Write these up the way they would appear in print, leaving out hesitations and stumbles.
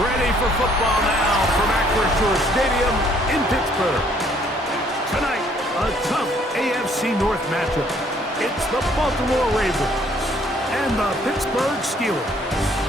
Ready for football now from Acrisure Stadium in Pittsburgh. Tonight, a tough AFC North matchup. It's the Baltimore Ravens and the Pittsburgh Steelers.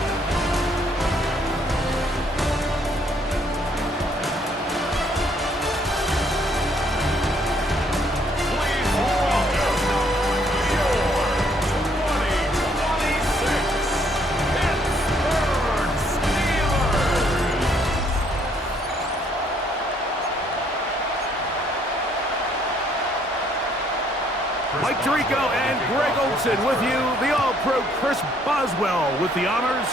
Mike Tirico and Greg Olson with you. The All-Pro Chris Boswell with the honors.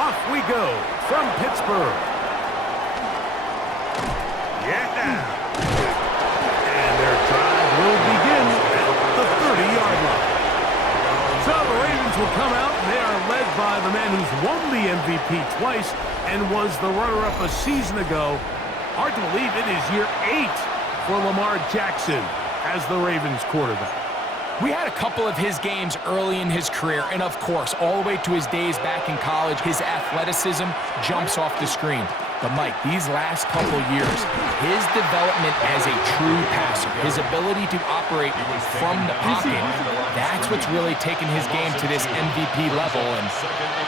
Off we go from Pittsburgh. Yeah. And their drive will begin at the 30-yard line. So the Ravens will come out. They are led by the man who's won the MVP twice and was the runner-up a season ago. Hard to believe it is year 8 for Lamar Jackson as the Ravens quarterback. We had a couple of his games early in his career, and of course, all the way to his days back in college, his athleticism jumps off the screen. But Mike, these last couple years, his development as a true passer, his ability to operate from the pocket, that's what's really taken his game to this MVP level. And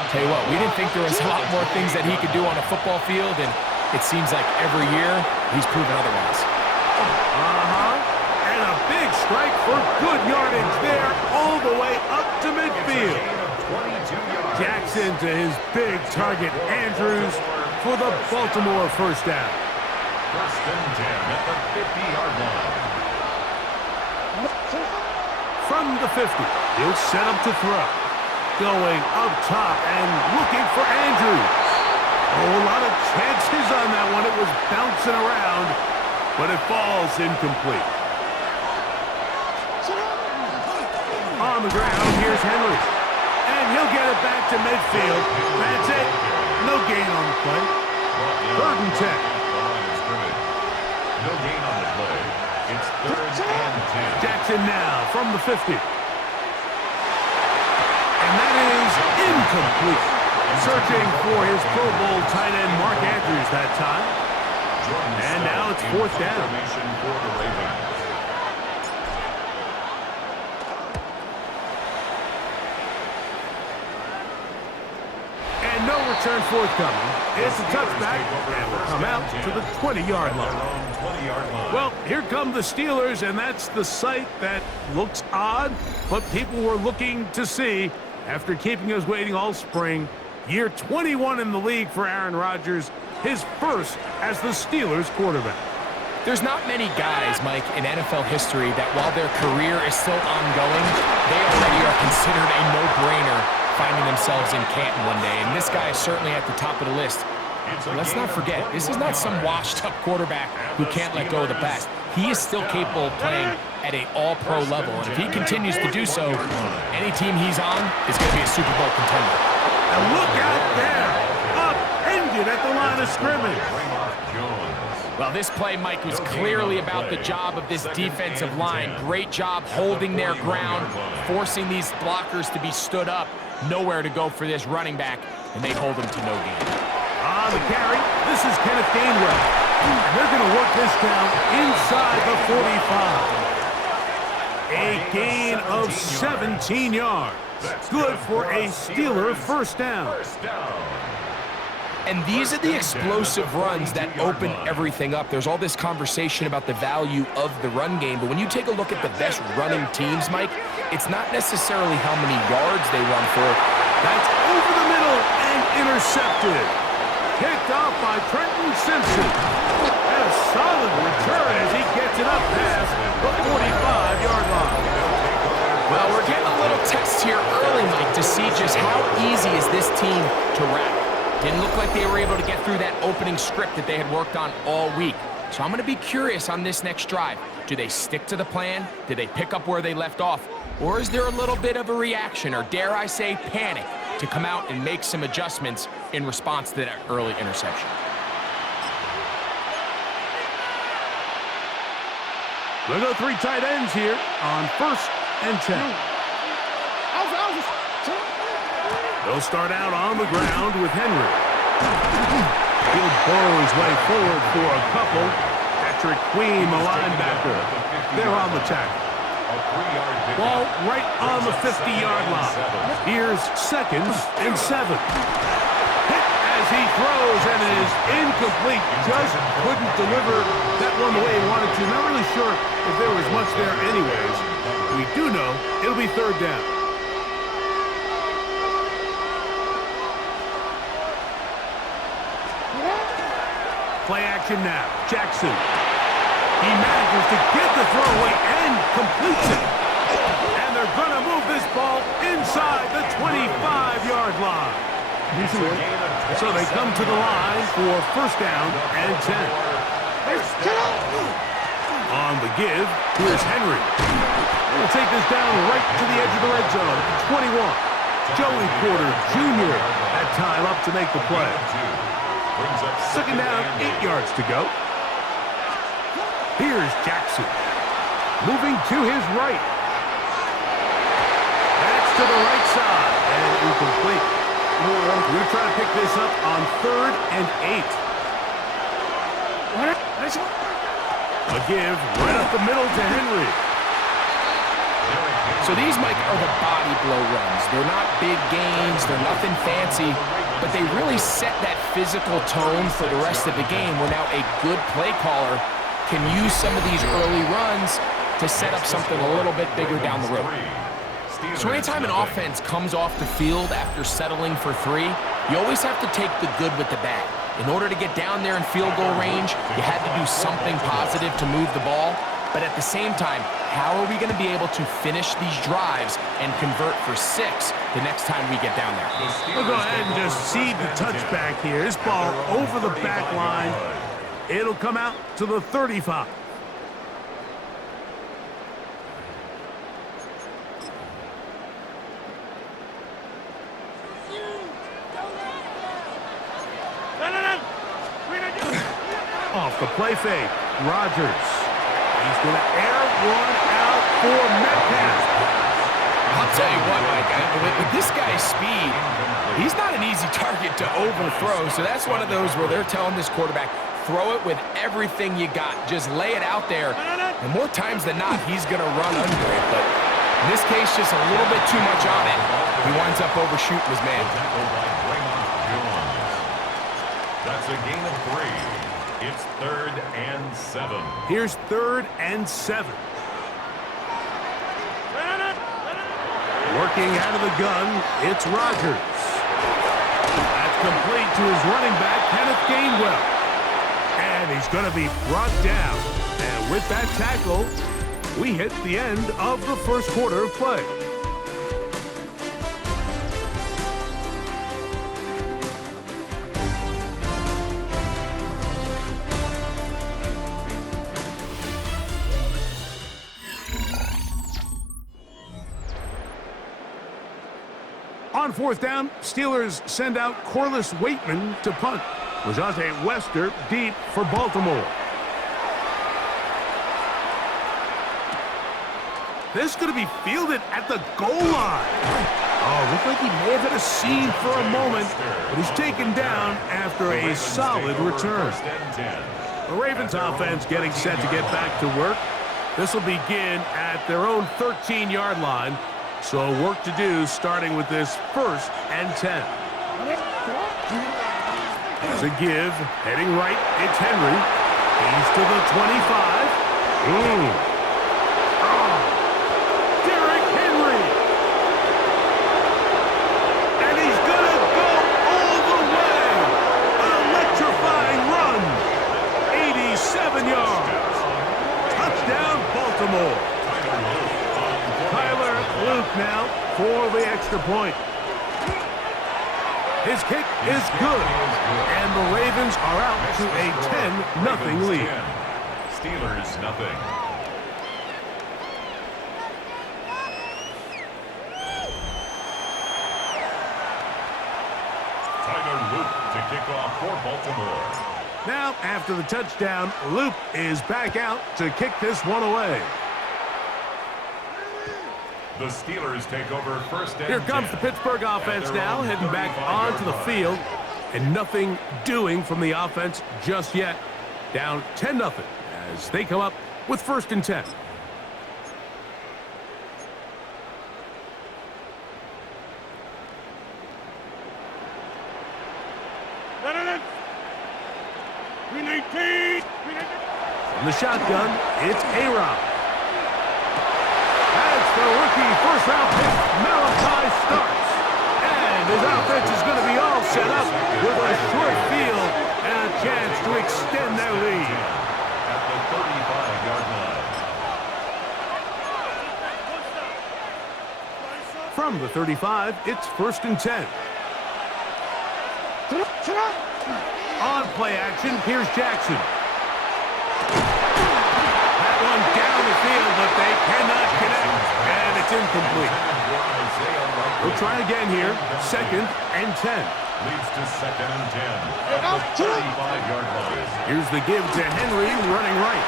tell you what, we didn't think there was a lot more things that he could do on a football field, and it seems like every year he's proven otherwise. Big strike for good yardage there, all the way up to midfield. Jackson to his big target, Andrews, for the Baltimore first down. First and 10 at the 50-yard line. From the 50, he'll set up to throw. Going up top and looking for Andrews. Oh, a lot of chances on that one. It was bouncing around, but it falls incomplete. On the ground, here's Henry. And he'll get it back to midfield. That's it. No gain on the play. Third and 10. No gain on the play. It's third and 10. Jackson now from the 50. And that is incomplete. Searching for his Pro Bowl tight end Mark Andrews that time. And now it's fourth down. For the Ravens. No return forthcoming. It's a touchback, and will come out to the 20-yard line. Well, here come the Steelers, and that's the sight that looks odd, but people were looking to see after keeping us waiting all spring. Year 21 in the league for Aaron Rodgers, his first as the Steelers quarterback. There's not many guys, Mike, in NFL history that while their career is still ongoing, they already are considered a no-brainer finding themselves in Canton one day, and this guy is certainly at the top of the list. But let's not forget, this is not some washed-up quarterback who can't let go of the pass. He is still capable of playing at an all-pro level, and if he continues to do so, any team he's on is going to be a Super Bowl contender. And look out there! Upended at the line of scrimmage. Well, this play, Mike, was clearly about the job of this defensive line. Great job holding their ground, forcing these blockers to be stood up. Nowhere to go for this running back, and they hold him to no gain. The carry. This is Kenneth Gainwell. And they're going to work this down inside the 45. A gain of 17 yards. Good for a Steeler first down. And these are the explosive runs that open everything up. There's all this conversation about the value of the run game, but when you take a look at the best running teams, Mike, it's not necessarily how many yards they run for. That's over the middle and intercepted. Picked off by Trenton Simpson. And a solid return as he gets it up past the 45-yard line. Well, we're getting a little test here early, Mike, to see just how easy is this team to wrap. Didn't look like they were able to get through that opening script that they had worked on all week. So I'm going to be curious on this next drive. Do they stick to the plan? Do they pick up where they left off? Or is there a little bit of a reaction, or dare I say panic, to come out and make some adjustments in response to that early interception? We'll go three tight ends here on first and 10. They'll start out on the ground with Henry. He'll burrow his way forward for a couple. Patrick Queen, the linebacker. They're on the tackle. Ball right on the 50-yard line. Here's 2nd and 7. Hit as he throws, and it is incomplete. Just couldn't deliver that one the way he wanted to. Not really sure if there was much there anyways. We do know it'll be 3rd down. Play action now. Jackson. He manages to get the throwaway and completes it. And they're going to move this ball inside the 25-yard line. So they come to the line for 1st down and 10. On the give, here's Henry. We'll take this down right to the edge of the red zone. 21. Joey Porter Jr. had time up to make the play. 2nd down, 8 yards to go. Here's Jackson. Moving to his right. That's to the right side. And incomplete. We're trying to pick this up on 3rd and 8. A give right up the middle to Henry. So these, Mike, are the body blow runs. They're not big gains. They're nothing fancy. But they really set that physical tone for the rest of the game where now a good play caller can use some of these early runs to set up something a little bit bigger down the road. So anytime an offense comes off the field after settling for 3, you always have to take the good with the bad. In order to get down there in field goal range, you had to do something positive to move the ball. But at the same time, how are we going to be able to finish these drives and convert for 6 the next time we get down there? We'll go ahead and just seed the touchback here. This ball over the back line. It'll come out to the 35. Off the play fake, Rodgers. He's going to air one out for Metcalf. I'll tell you what, Mike, with this guy's speed, he's not an easy target to overthrow. So that's one of those where they're telling this quarterback, throw it with everything you got. Just lay it out there. And more times than not, he's going to run under it. But in this case, just a little bit too much on it. He winds up overshooting his man. That's a gain of 3. It's 3rd and 7. Here's 3rd and 7. Working out of the gun, it's Rodgers. That's complete to his running back, Kenneth Gainwell. And he's going to be brought down. And with that tackle, we hit the end of the 1st quarter of play. On 4th down, Steelers send out Corliss Waitman to punt. Rajante Wester deep for Baltimore. This is going to be fielded at the goal line. Oh, looked like he may have had a scene for a moment, but he's taken down after a solid return. The Ravens offense getting set to get back to work. This will begin at their own 13-yard line. So work to do starting with this 1st and 10. There's a give. Heading right, it's Henry. He's to the 25. Derrick Henry. And he's going to go all the way. An electrifying run. 87 yards. Touchdown, Baltimore. Luke now for the extra point. His kick is good, and the Ravens are out to a 10-0 lead. Steelers, nothing. Tyler Luke to kick off for Baltimore. Now, after the touchdown, Luke is back out to kick this one away. The Steelers take over 1st and Here comes the Pittsburgh offense now, heading back onto the field. And nothing doing from the offense just yet. Down 10-0 as they come up with 1st and 10. From the shotgun, it's A-Rob. That's the rookie first-round pick, Malachi Starks. And his offense is going to be all set up with a short field and a chance to extend their lead. At the 35-yard line. From the 35, it's 1st and 10. On play action, here's Jackson. That one down the field, but they cannot connect, and it's incomplete. We'll try again here, 2nd and 10. Leads to 2nd and 10 at the 35-yard line. Here's the give to Henry running right.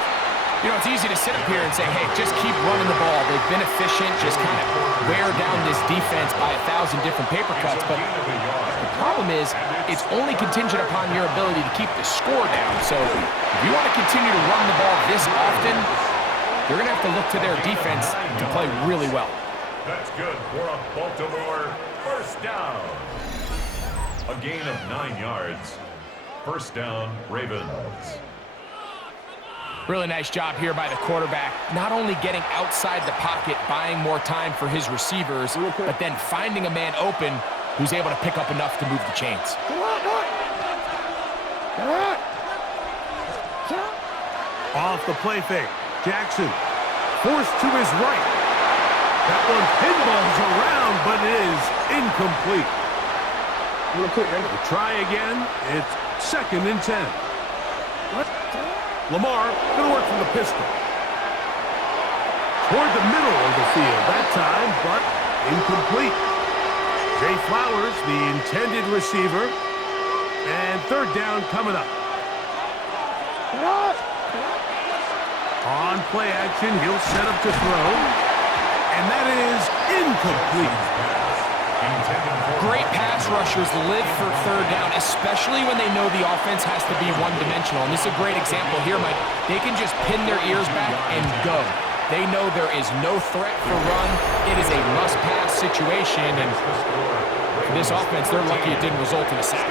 You know, it's easy to sit up here and say, hey, just keep running the ball. They've been efficient, just kind of wear down this defense by 1,000 different paper cuts. But the problem is, it's only contingent upon your ability to keep the score down. So if you want to continue to run the ball this often, you're going to have to look to their defense to play really well. That's good for a Baltimore first down. A gain of 9 yards. First down, Ravens. Really nice job here by the quarterback, not only getting outside the pocket, buying more time for his receivers, but then finding a man open who's able to pick up enough to move the chains. Off the play fake, Jackson forced to his right. That one pinballs around, but it is incomplete. We'll try again. It's 2nd and 10. Lamar going to work from the pistol. Toward the middle of the field that time, but incomplete. Zay Flowers, the intended receiver. And 3rd down coming up. On play action, he'll set up to throw. And that is incomplete. Great pass rushers live for 3rd down, especially when they know the offense has to be one-dimensional. And this is a great example here, Mike. They can just pin their ears back and go. They know there is no threat for run. It is a must-pass situation. And for this offense, they're lucky it didn't result in a sack.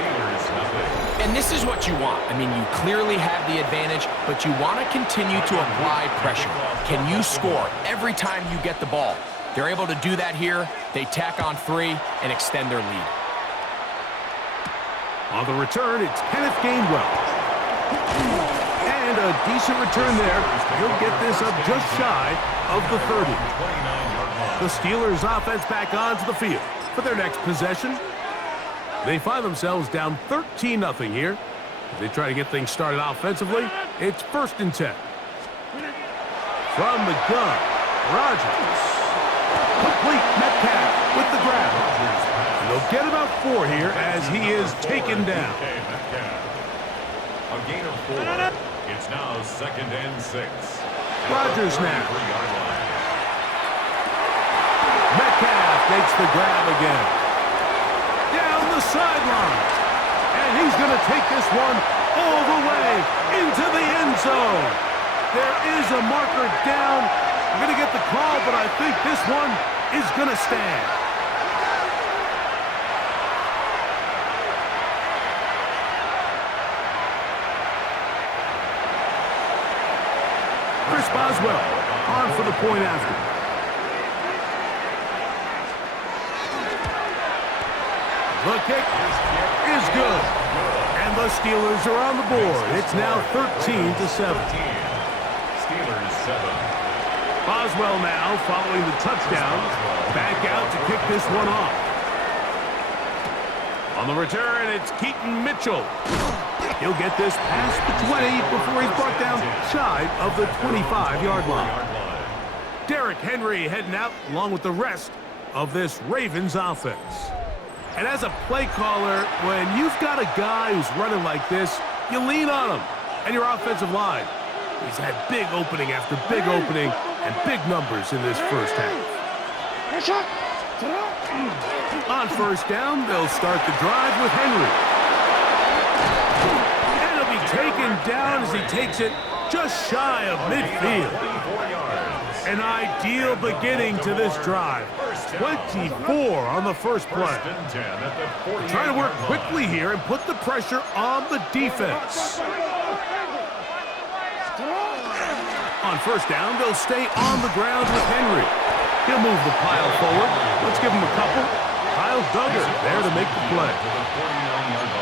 And this is what you want. I mean, you clearly have the advantage, but you want to continue to apply pressure. Can you score every time you get the ball? They're able to do that here. They tack on 3 and extend their lead. On the return, it's Kenneth Gainwell. And a decent return there. He'll get this up just shy of the 30. The Steelers' offense back onto the field for their next possession. They find themselves down 13-0 here. As they try to get things started offensively, it's 1st and 10. From the gun, Rodgers. Complete Metcalf with the grab. And they'll get about 4 here as he is taken down. A gain of 4. It's now 2nd and 6. Rodgers now. Metcalf makes the grab again. Down the sideline. And he's going to take this one all the way into the end zone. There is a marker down. We're going to get the call, but I think this one is going to stand. Chris Boswell on for the point after. The kick is good. And the Steelers are on the board. It's now 13-7. Steelers 7. Boswell now following the touchdown. Back out to kick this one off. On the return, it's Keaton Mitchell. He'll get this past the 20 before he's brought down shy of the 25-yard line. Derrick Henry heading out along with the rest of this Ravens offense. And as a play caller, when you've got a guy who's running like this, you lean on him and your offensive line. He's had big opening after big opening and big numbers in this first half. On first down, they'll start the drive with Henry. And he'll be taken down as he takes it just shy of midfield. An ideal beginning to this drive. 24 on the first play. Trying to work quickly here and put the pressure on the defense. On first down, they'll stay on the ground with Henry. He'll move the pile forward. Let's give him a couple. Kyle Duggar there to make the play.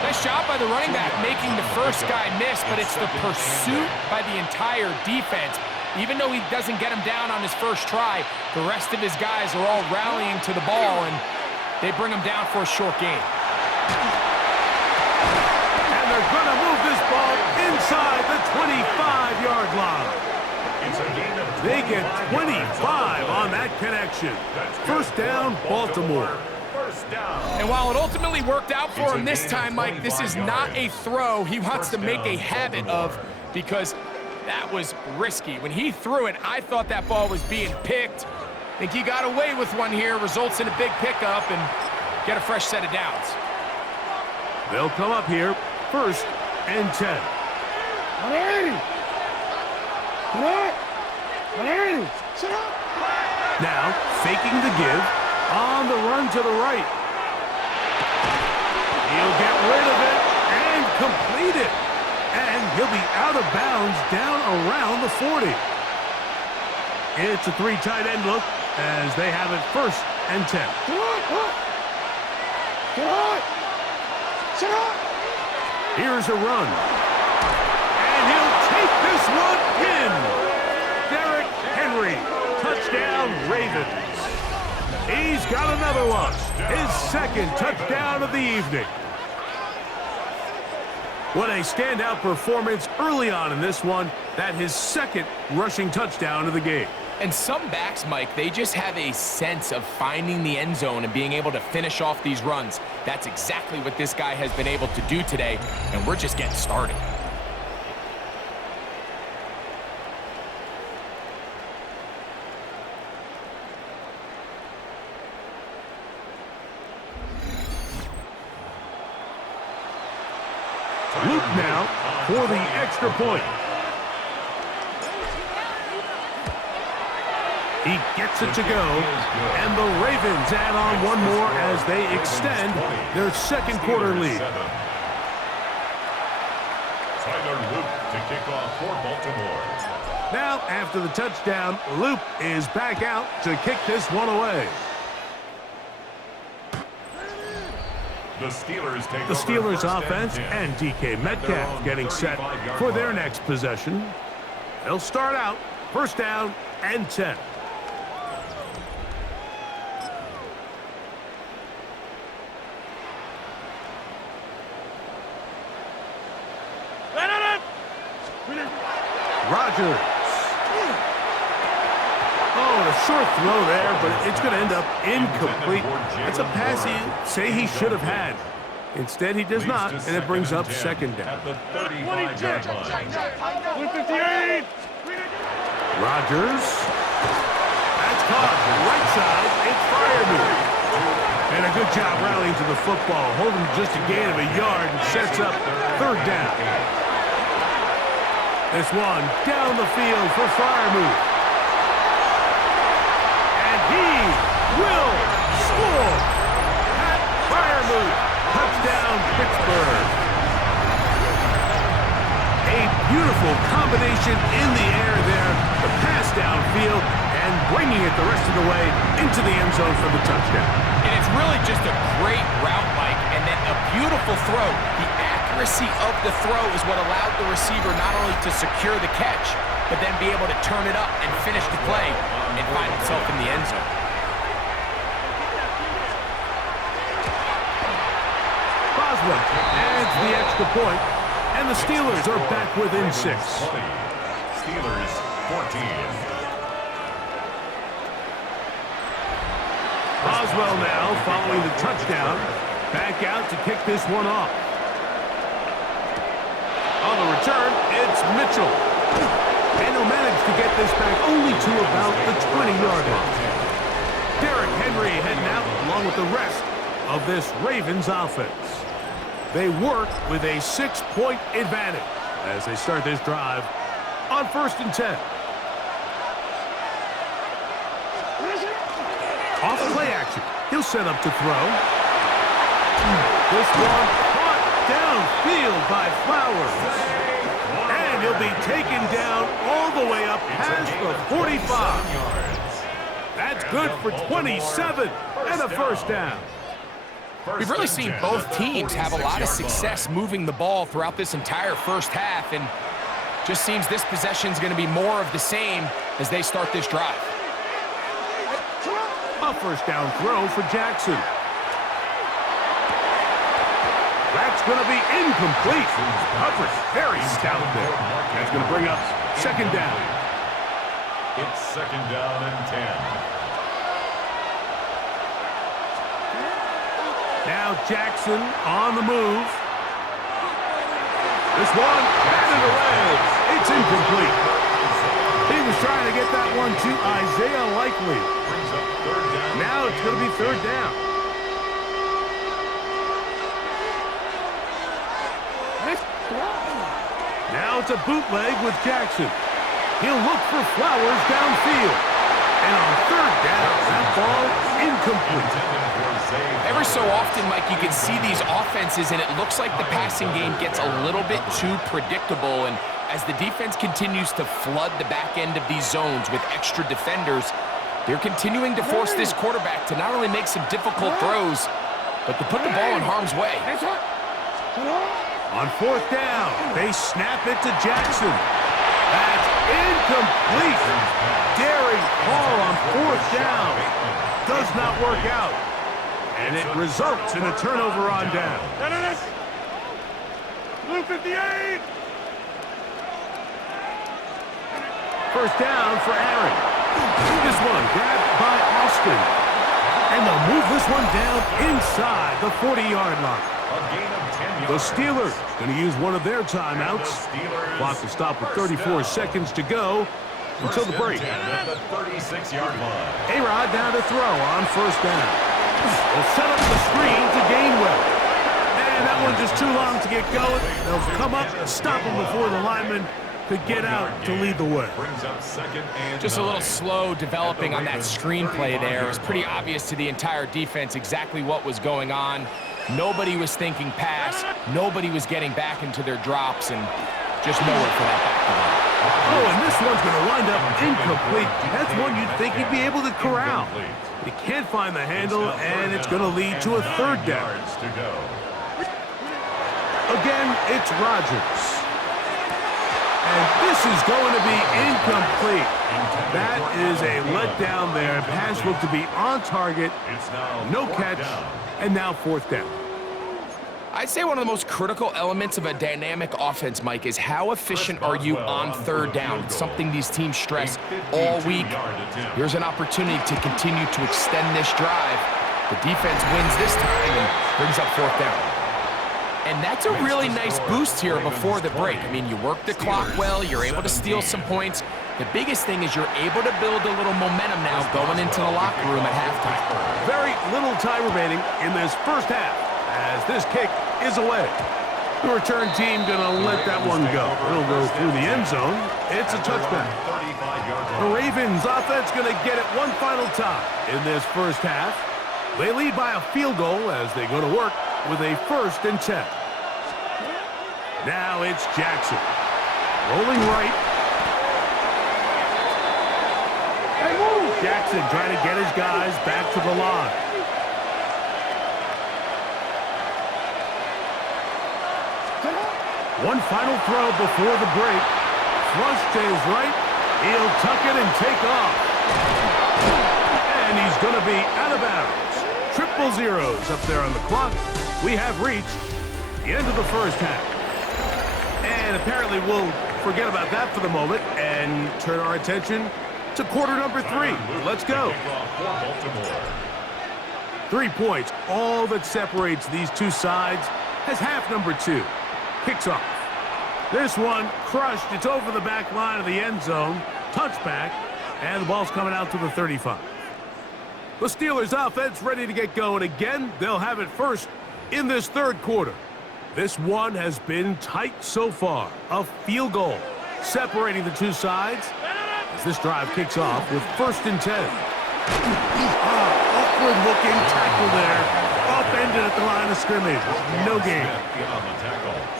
Nice job by the running back making the first guy miss, but it's the pursuit by the entire defense. Even though he doesn't get him down on his first try, the rest of his guys are all rallying to the ball, and they bring him down for a short gain. And they're going to move this ball inside the 25-yard line. They get 25 on that connection. First down, Baltimore. And while it ultimately worked out for him this time, Mike, this is not a throw he wants to make a habit of, because that was risky. When he threw it, I thought that ball was being picked. I think he got away with one here, results in a big pickup, and get a fresh set of downs. They'll come up here, first and 10. Now, faking the give, on the run to the right. He'll get rid of it and complete it. And he'll be out of bounds down around the 40. It's a three tight end look as they have it first and 10. Here's a run. And he'll take this one in. Derrick Henry, touchdown Ravens. He's got another one. His second touchdown of the evening. What a standout performance early on in this one. That his second rushing touchdown of the game. And some backs, Mike, they just have a sense of finding the end zone and being able to finish off these runs. That's exactly what this guy has been able to do today, and we're just getting started. Luke now for the extra point. He gets it to go, and the Ravens add on one more as they extend their second quarter lead. Tyler Luke to kick off for Baltimore. Now, after the touchdown, Luke is back out to kick this one away. The Steelers take The Steelers over offense and DK Metcalf getting set for their next possession. They'll start out first down and 10. Rodgers. Oh, and a short throw there, but it's going to end up incomplete. That's a pass he'd say he should have had. Instead, he does not, and it brings up second down. At the 35-yard line. Rodgers. That's caught. Right side, it's Freiermuth. And a good job rallying to the football. Holding just a gain of a yard and sets up third down. This one down the field for Freiermuth. And he will score. Pat Freiermuth, touchdown Pittsburgh. A beautiful combination in the air there. The pass downfield and bringing it the rest of the way into the end zone for the touchdown. And it's really just a great route, Mike, and then a beautiful throw. The accuracy of the throw is what allowed the receiver not only to secure the catch, but then be able to turn it up and finish the play and find himself in the end zone. Boswell adds the extra point, and the Steelers are back within 6. Steelers 14. Boswell now following the touchdown. Back out to kick this one off. On the return, it's Mitchell. And he'll manage to get this back only to about the 20-yard line. Derrick Henry heading out along with the rest of this Ravens offense. They work with a 6-point advantage as they start this drive on 1st and 10. Off play action. He'll set up to throw. This one caught downfield by Flowers. And he'll be taken down all the way up past the 45. That's good for 27 and a first down. We've really seen both teams have a lot of success moving the ball throughout this entire first half, and just seems this possession is going to be more of the same as they start this drive. A first down throw for Jackson. That's going to be incomplete. Coverage very stout there. That's going to bring up 2nd down. It's 2nd down and 10. Now Jackson on the move. This one batted away. It's incomplete. He was trying to get that one to Isaiah Likely. Now it's going to be 3rd down. Now it's a bootleg with Jackson. He'll look for Flowers downfield. And on 3rd down, that ball incomplete. Every so often, Mike, you can see these offenses, and it looks like the passing game gets a little bit too predictable. And as the defense continues to flood the back end of these zones with extra defenders, they're continuing to force this quarterback to not only make some difficult throws, but to put the ball in harm's way. On 4th down, they snap it to Jackson. That's incomplete. Daring call on 4th down. Does not work out. And it results in a turnover on down. Blue 58. First down for Aaron. This one grabbed by Austin. And they'll move this one down inside the 40-yard line. The Steelers going to use one of their timeouts. Clock will stop with 34 seconds to go until the break. A-Rod down to throw on 1st down. They'll set up the screen to Gainwell. And that one just too long to get going. They'll come up and stop him before the lineman could get out to lead the way. Just a little slow developing on that screenplay there. It was pretty obvious to the entire defense exactly what was going on. Nobody was thinking pass. Nobody was getting back into their drops, and just nowhere for that back to back. Oh, and this one's going to wind up incomplete. That's one you'd think he'd be able to corral. He can't find the handle, and it's going to lead to a 3rd down. Again, it's Rodgers. And this is going to be incomplete. That is a letdown there. Pass looked to be on target. No catch, and now 4th down. I'd say one of the most critical elements of a dynamic offense, Mike, is how efficient are you on 3rd down. It's something these teams stress all week. Here's an opportunity to continue to extend this drive. The defense wins this time and brings up 4th down. And that's a really nice boost here before the break. I mean, you work the clock well, you're able to steal some points. The biggest thing is you're able to build a little momentum now going into the locker room at halftime. Very little time remaining in this first half as this kick is away. The return team going to let that one go. It'll go through the end zone. It's a touchback. The Ravens offense going to get it one final time in this first half. They lead by a field goal as they go to work with a 1st and 10. Now it's Jackson. Rolling right. Jackson trying to get his guys back to the line. One final throw before the break. Flush to his right. He'll tuck it and take off. And he's going to be out of bounds. Triple zeros up there on the clock. We have reached the end of the first half. And apparently we'll forget about that for the moment and turn our attention to quarter number 3. Let's go. 3 points, all that separates these two sides, as half number 2 kicks off. This one crushed. It's over the back line of the end zone. Touchback, and the ball's coming out to the 35. The Steelers offense ready to get going again. They'll have it first in this 3rd quarter. This one has been tight so far. A field goal separating the two sides as this drive kicks off with 1st and 10. Awkward-looking tackle there. Upended at the line of scrimmage. No gain.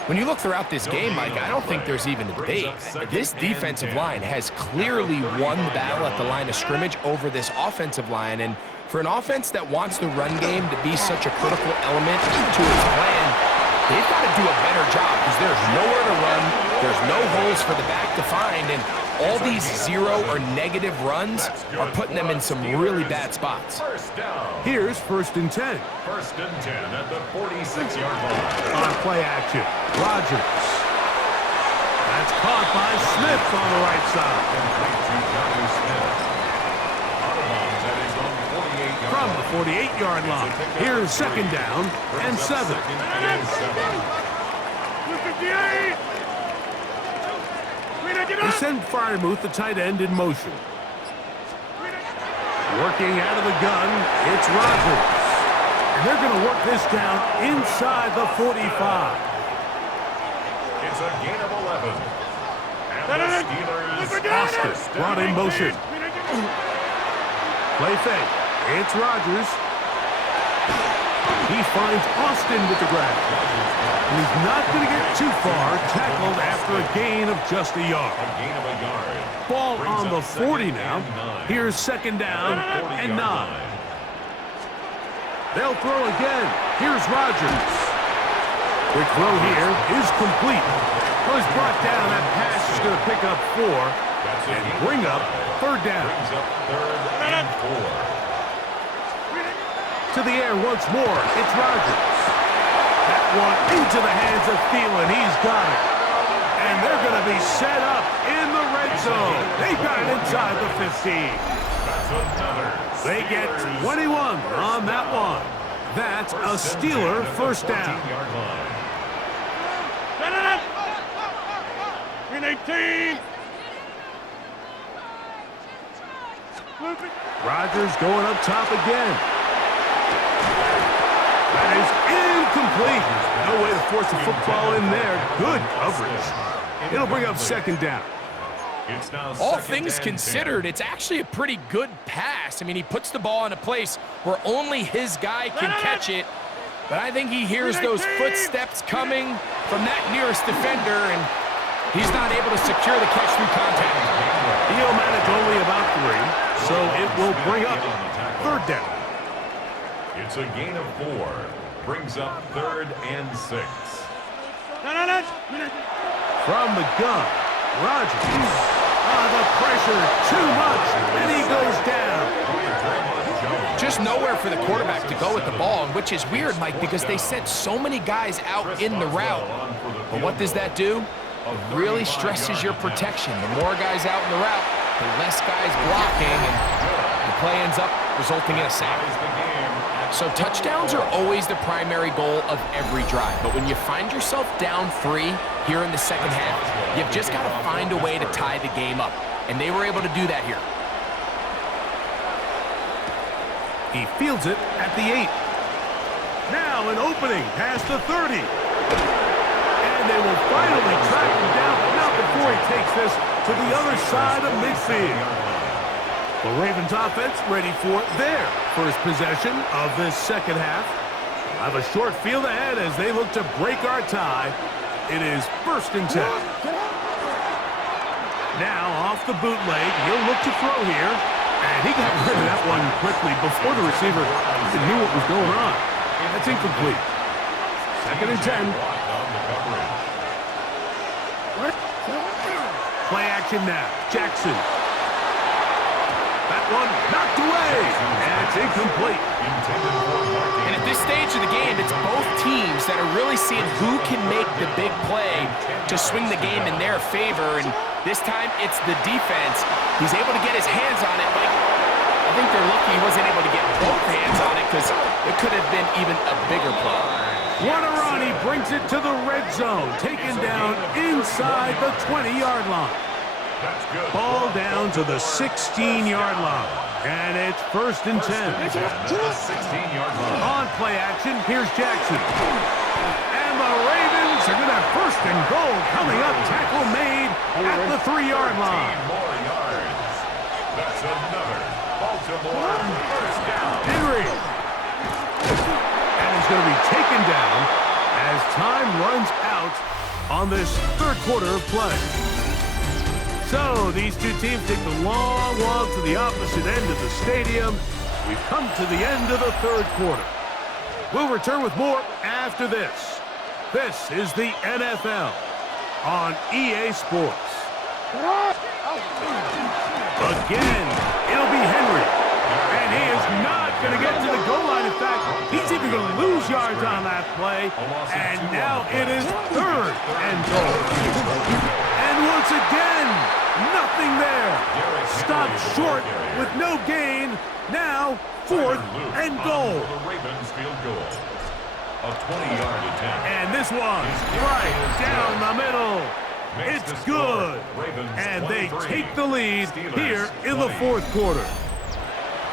When you look throughout this game, Mike, I don't think there's even a debate. This defensive line has clearly won the battle at the line of scrimmage over this offensive line. And for an offense that wants the run game to be such a critical element to its plan, they've got to do a better job because there's nowhere to run. There's no holes for the back to find. And all these 0 or negative runs are putting them in some really bad spots. Here's 1st and 10. 1st and 10 at the 46-yard line. On play action, Rodgers. That's caught by Smith on the right side. From the 48-yard line, here's 2nd down and 7. They send Freiermuth, the tight end, in motion. Working out of the gun, it's Rodgers. And they're going to work this down inside the 45. It's a gain of 11. And the Steelers... Oscar brought in motion. Play fake. It's Rodgers. He finds Austin with the grab. And he's not going to get too far, tackled after a gain of just a yard. A gain of a yard. Ball Brings on up the 40 2nd now. and 9. Here's 2nd down and 9. They'll throw again. Here's Rodgers. Quick throw here is complete. Was brought down. That pass is going to pick up 4 and bring up 3rd down. Brings up 3rd and 4. To the air once more. It's Rodgers. That one into the hands of Thielen. He's got it. And they're going to be set up in the red zone. They got it inside the 15. They get 21 on that one. That's a Steeler 1st down. 18. Rodgers going up top again. That is incomplete. No way to force the football in there. Good coverage. It'll bring up 2nd down. All things considered, it's actually a pretty good pass. I mean, he puts the ball in a place where only his guy can catch it. But I think he hears those footsteps coming from that nearest defender, and he's not able to secure the catch through contact. He'll manage only about 3, so it will bring up 3rd down. It's a gain of 4. Brings up 3rd and 6. From the gun, Rodgers. The pressure, too much, and he goes down. Just nowhere for the quarterback to go with the ball, which is weird, Mike, because they sent so many guys out in the route. But what does that do? It really stresses your protection. The more guys out in the route, the less guys blocking, and the play ends up resulting in a sack. So touchdowns are always the primary goal of every drive. But when you find yourself down 3 here in the 2nd half, you've just got to find a way to tie the game up. And they were able to do that here. He fields it at the 8. Now an opening past the 30. And they will finally track him down, but not before he takes this to the other side of midfield. The Ravens offense ready for their first possession of this 2nd half. I have a short field ahead as they look to break our tie. It is 1st and 10. Now off the bootleg, he'll look to throw here. And he got rid of that one quickly before the receiver even knew what was going on. That's incomplete. 2nd and 10. Play action now. Jackson. That one knocked away. And it's incomplete. And at this stage of the game, it's both teams that are really seeing who can make the big play to swing the game in their favor. And this time, it's the defense. He's able to get his hands on it, but I think they're lucky he wasn't able to get both hands on it because it could have been even a bigger play. What a run. He brings it to the red zone. Taken down inside the 20-yard line. Ball down to the 16-yard line. And it's 1st and 10. On play action, here's Jackson. And the Ravens and goal coming up. Tackle made at the 3-yard line. More yards. That's another Baltimore first down. Henry. And he's going to be taken down as time runs out on this third quarter of play. So these two teams take the long walk to the opposite end of the stadium. We've come to the end of the third quarter. We'll return with more after this. This is the NFL on EA Sports. Again, it'll be Henry. And he is not going to get to the goal line. In fact, he's even going to lose yards on that play. And now it is third and goal. And once again, nothing there. Stopped short with no gain. Now, fourth and goal. The Ravens field goal. A 20-yard attempt. And this one right down the middle. It's good. And they take the lead here in the fourth quarter.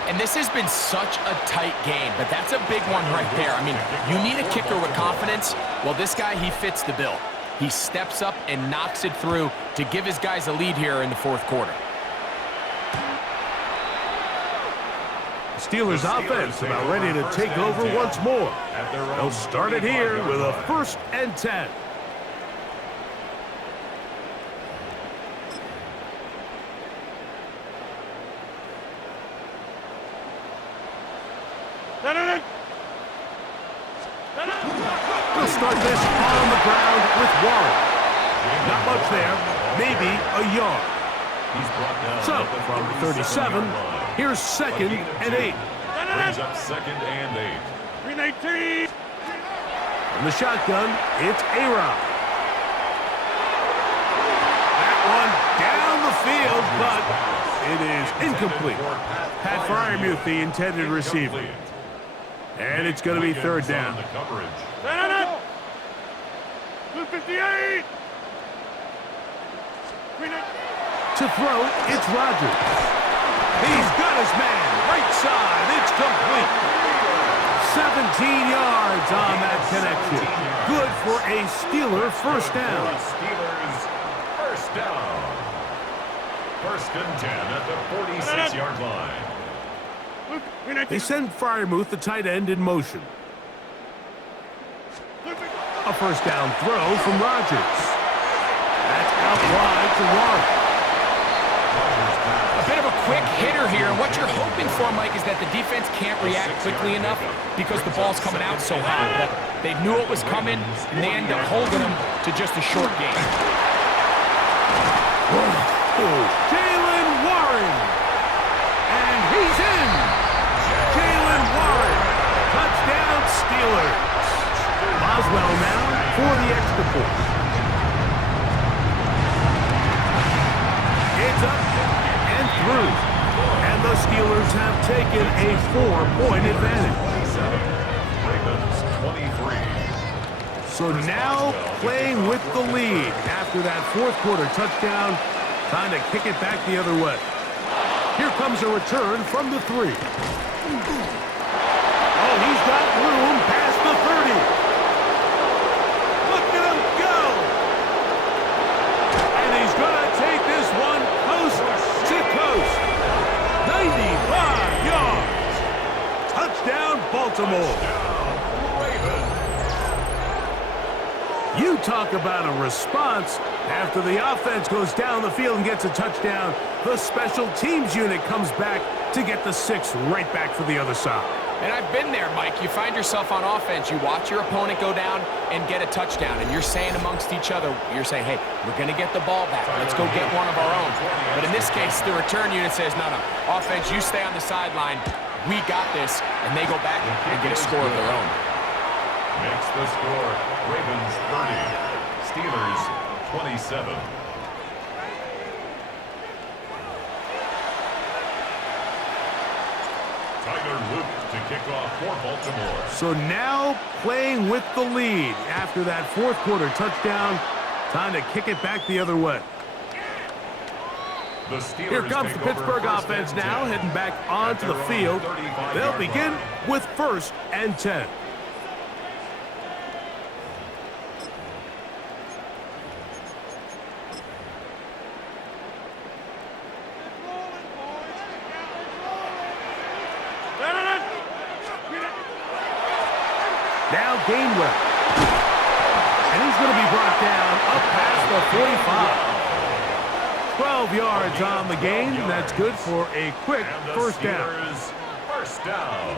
And this has been such a tight game, but that's a big one right there. I mean, you need a kicker with confidence. Well, this guy, he fits the bill. He steps up and knocks it through to give his guys a lead here in the fourth quarter. Steelers offense about ready to take over once more. They'll start it here with a 1st and 10. They'll start this on the ground with Warren. Not much there, maybe a yard. So, from 37, here's 2nd and 8. Brings up 2nd and 8. From the shotgun, it's A-Rod. That one down the field, but it is incomplete. Pat Freiermuth, the intended receiver. And it's going to be 3rd down. 258. To throw, it's Rodgers. He's got his man, right side, it's complete. 17 yards on that connection. Good for a Steeler first down. Steelers first down. 1st and 10 at the 46-yard line. They send Freiermuth, the tight end, in motion. A first down throw from Rodgers. That's out wide to Warren. A bit of a quick hitter here, and what you're hoping for, Mike, is that the defense can't react quickly enough because the ball's coming out so high. But they knew it was coming, and they end up holding them to just a short game. Jalen Warren. And he's in. Jalen Warren. Touchdown Steelers. Boswell now for the extra point. It's up and through. And the Steelers have taken a 4-point advantage. Ravens 23. So now playing with the lead after that fourth quarter touchdown, trying to kick it back the other way. Here comes a return from the 3. Oh, he's got room past the 30. Look at him go. And he's going to take this one coast to coast. 95 yards. Touchdown, Baltimore. You talk about a response. After the offense goes down the field and gets a touchdown, the special teams unit comes back to get the 6 right back for the other side. And I've been there, Mike. You find yourself on offense, you watch your opponent go down and get a touchdown, and you're saying amongst each other, you're saying, hey, we're going to get the ball back. Let's go get one of our own. But in this case, the return unit says, no, offense, you stay on the sideline. We got this, and they go back and get a score of their own. Makes the score Ravens 30, Steelers 27. Tyler Luke to kick off for Baltimore. So now playing with the lead after that fourth quarter touchdown, time to kick it back the other way. The Steelers Here comes the Pittsburgh offense now, heading back onto the field. They'll begin with 1st and 10. Gainwell. And he's going to be brought down up past the 45. 12 yards on the game. That's good for a quick first down. First down.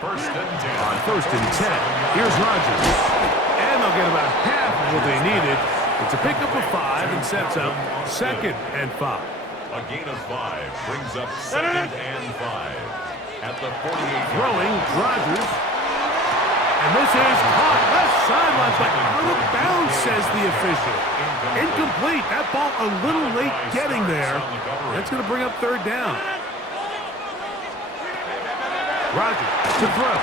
First and 10. On first and 10, here's Rodgers. And they'll get about half of what they needed. It's a pickup of 5 and sets up 2nd and 5. A gain of 5 brings up 2nd and 5. At the 48. Throwing, Rodgers. And this is caught left sideline, but out of bounds, says the official. Incomplete. That ball a little late getting there. That's going to bring up 3rd down. Rodgers to throw.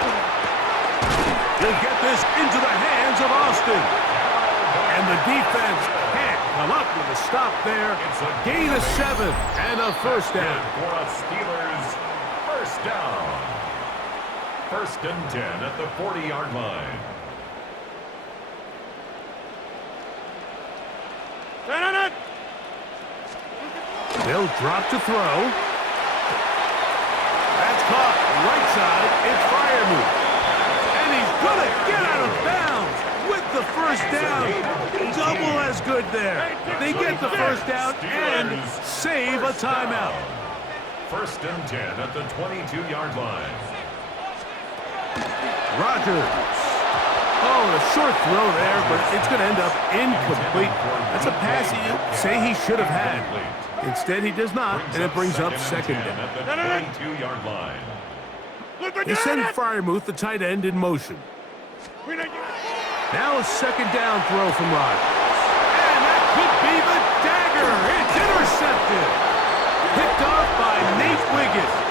He'll get this into the hands of Austin. And the defense can't come up with a stop there. Gain of 7 and a first down. For a Steelers first down. First and 10 at the 40-yard line. They'll drop to throw. That's caught right side. It's Freiermuth. And he's going to get out of bounds with the first down. Double as good there. They get the first down and save a timeout. First and 10 at the 22-yard line. Rodgers. Oh, a short throw there, but it's going to end up incomplete. That's a pass you say he should have had. Instead, he does not, and it brings up 2nd down. At the 22-yard line. They send Freiermuth, the tight end, in motion. Now a 2nd down throw from Rodgers. And that could be the dagger. It's intercepted. Picked off by Nate Wiggins.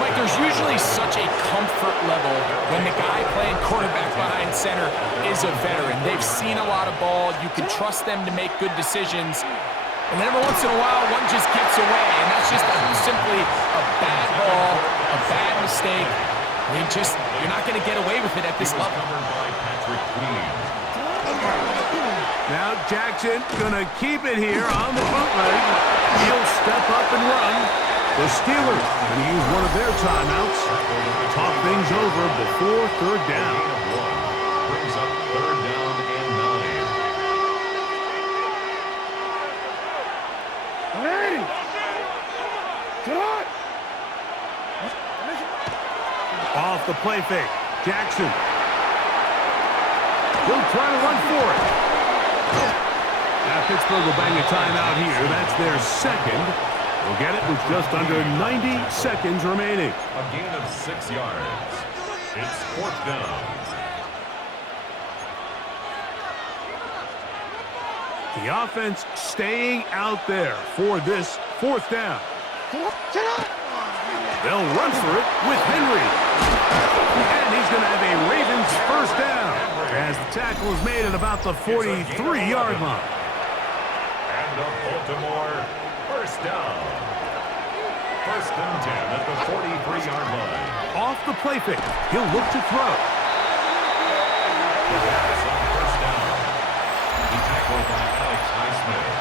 Like, there's usually such a comfort level when the guy playing quarterback behind center is a veteran. They've seen a lot of ball. You can trust them to make good decisions. And then every once in a while, one just gets away, and that's just simply a bad ball, a bad mistake. You're not going to get away with it at this level. Now Jackson going to keep it here on the bootleg. He'll step up and run. The Steelers going to use one of their timeouts. Talk things over before 3rd down. Brings up 3rd down and 9. Off the play fake. Jackson. He'll try to run for it. Now Pittsburgh will bang a timeout here. That's their 2nd. We'll get it with just under 90 seconds remaining. A gain of 6 yards. It's 4th down. The offense staying out there for this 4th down. They'll run for it with Henry. And he's going to have a Ravens first down as the tackle is made at about the 43-yard line. And a Baltimore first down. First and 10 at the 43-yard line. Off the play fake. He'll look to throw. The pass on first down. He tackled by Alex Highsmith.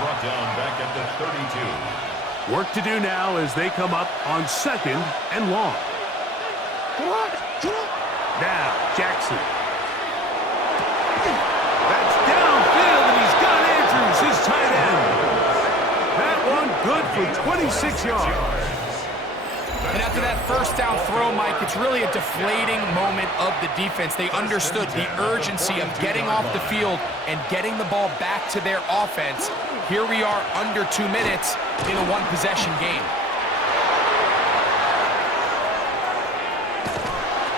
Brought down back at the 32. Work to do now as they come up on 2nd and long. Now, Jackson. That's downfield, and he's got Andrews, his tight end. That one good for 26 yards. And after that first down throw, Mike, it's really a deflating moment of the defense. They understood the urgency of getting off the field and getting the ball back to their offense. Here we are under 2 minutes in a one-possession game.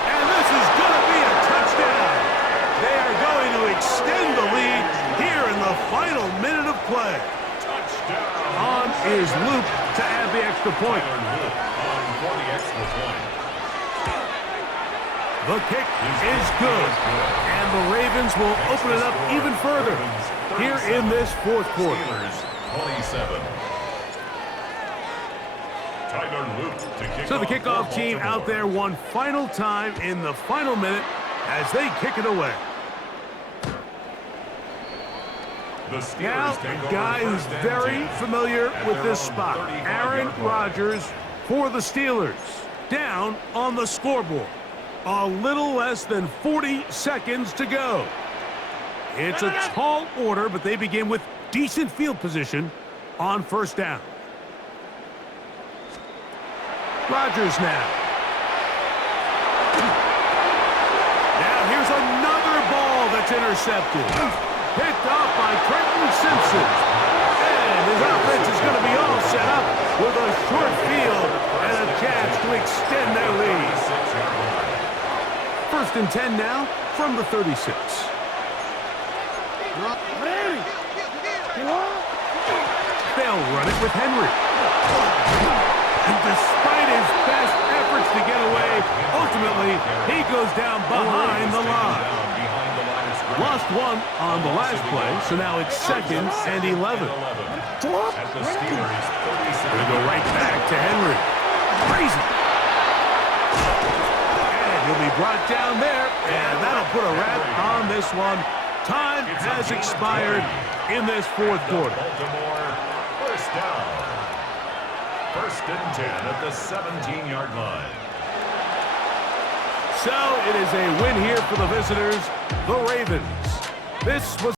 And this is going to be a touchdown. They are going to extend the lead here in the final minute of play. On is Luke to add the extra point. The kick is good, and the Ravens will open it up even further here in this 4th quarter. 27. So the kickoff team out there one final time in the final minute as they kick it away. Now, a guy who's very familiar with this spot, Aaron Rodgers for the Steelers, down on the scoreboard. A little less than 40 seconds to go. It's a tall order, but they begin with decent field position on first down. Rodgers now. Now here's another ball that's intercepted. Picked off by Trenton Simpson. And his offense is going to be all set up with a short field and a chance to extend their lead. First and 10 now from the 36. They'll run it with Henry. And despite his best efforts to get away, ultimately, he goes down behind the line. Lost one on the last play, so now it's 2nd and 11. They go right back to Henry. Crazy. And he'll be brought down there, and that'll put a wrap on this one. Time has expired in this fourth quarter. Baltimore, first down. First and 10 at the 17-yard line. So it is a win here for the visitors, the Ravens. This was